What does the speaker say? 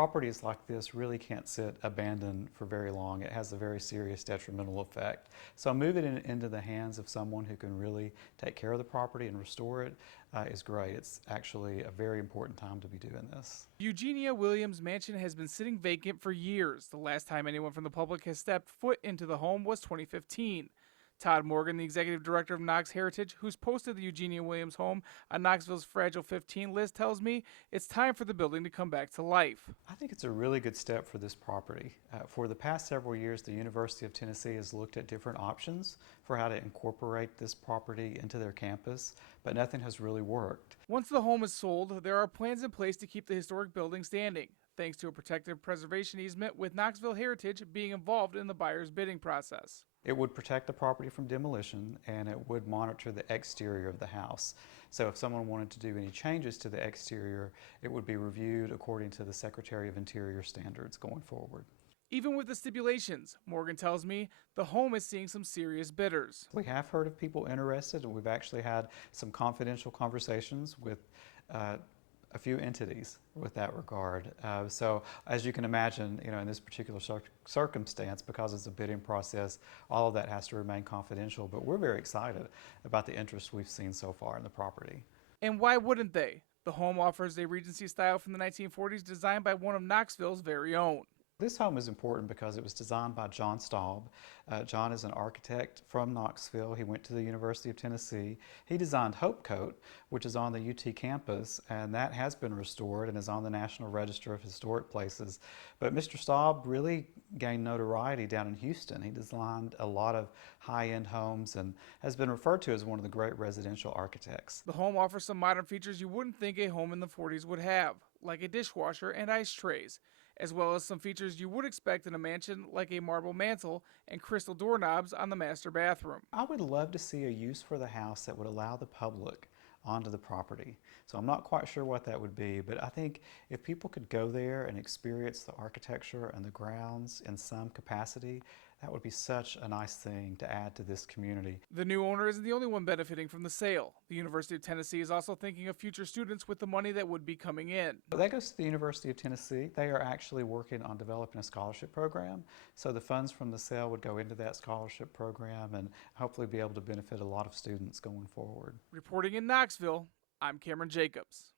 properties like this really can't sit abandoned for very long. It has a very serious detrimental effect. So moving it into the hands of someone who can really take care of the property and restore it is great. It's actually a very important time to be doing this. Eugenia Williams' mansion has been sitting vacant for years. The last time anyone from the public has stepped foot into the home was 2015. Todd Morgan, the executive director of Knox Heritage, who's posted the Eugenia Williams home on Knoxville's Fragile 15 list, tells me it's time for the building to come back to life. I think it's a really good step for this property. For the past several years, the University of Tennessee has looked at different options for how to incorporate this property into their campus, but nothing has really worked. Once the home is sold, there are plans in place to keep the historic building standing, thanks to a protective preservation easement with Knoxville Heritage being involved in the buyer's bidding process. It would protect the property from demolition, and it would monitor the exterior of the house. So if someone wanted to do any changes to the exterior, it would be reviewed according to the Secretary of Interior standards going forward. Even with the stipulations, Morgan tells me the home is seeing some serious bidders. We have heard of people interested, and we've actually had some confidential conversations with a few entities with that regard. So as you can imagine, in this particular circumstance, because it's a bidding process, all of that has to remain confidential, but we're very excited about the interest we've seen so far in the property. And why wouldn't they? The home offers a Regency style from the 1940s designed by one of Knoxville's very own. This home is important because it was designed by John Staub. John is an architect from Knoxville. He went to the University of Tennessee. He designed Hope Coat, which is on the UT campus, and that has been restored and is on the National Register of Historic Places. But Mr. Staub really gained notoriety down in Houston. He designed a lot of high-end homes and has been referred to as one of the great residential architects. The home offers some modern features you wouldn't think a home in the 40s would have, like a dishwasher and ice trays, as well as some features you would expect in a mansion like a marble mantle and crystal doorknobs on the master bathroom. I would love to see a use for the house that would allow the public onto the property. So I'm not quite sure what that would be, but I think if people could go there and experience the architecture and the grounds in some capacity, that would be such a nice thing to add to this community. The new owner isn't the only one benefiting from the sale. The University of Tennessee is also thinking of future students with the money that would be coming in. That goes to the University of Tennessee. They are actually working on developing a scholarship program. So the funds from the sale would go into that scholarship program and hopefully be able to benefit a lot of students going forward. Reporting in Knoxville, I'm Cameron Jacobs.